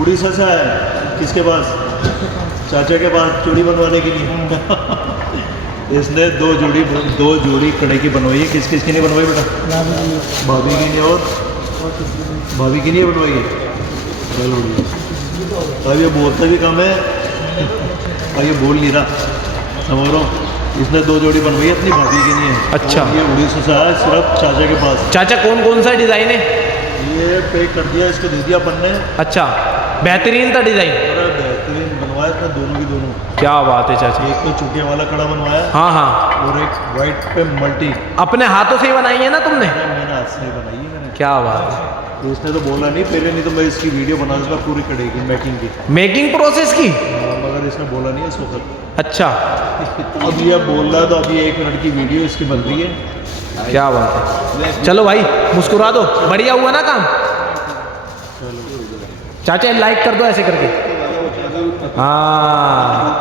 उड़ीसा से आया है। किसके पास? चाचा के पास चूड़ी बनवाने के लिए। इसने दो जोड़ी कड़े की बनवाई है। किस किस की नहीं बनवाई बेटा? भाभी की नहीं। और भाभी की नहीं बनवाई है। चलो अब ये बोलता भी कम है और ये बोल नहीं रहा, समझ रहा हूँ। इसने दो जोड़ी बनवाई है, अपनी भाभी की नहीं है। अच्छा। ये उड़ीसा से आया सिर्फ चाचा के पास। चाचा कौन कौन सा डिज़ाइन है? ये पैक कर दिया, इसको दे दिया अपन ने। अच्छा, बेहतरीन था डिज़ाइन। बड़ा बेहतरीन बनवाया था, दोनों की दोनों। क्या बात है चाचा। एक तो चुटिया वाला कड़ा बनवाया हाँ हाँ, और एक वाइट पे मल्टी। अपने हाथों से ही बनाई है ना तुमने? मैंने हाथ से ही बनाई है मैंने। क्या बात है। तो इसने तो बोला नहीं पहले, नहीं तो मैं इसकी वीडियो बना दूंगा पूरी कड़े की मेकिंग की। मेकिंग प्रोसेस की? मगर इसने बोला नहीं इस वक्त। अच्छा, अब ये बोल रहा है तो अभी 1 मिनट की वीडियो इसकी बन रही है। क्या बात है। चलो भाई मुस्कुरा दो, बढ़िया हुआ ना काम। चाचा लाइक कर दो ऐसे करके। हाँ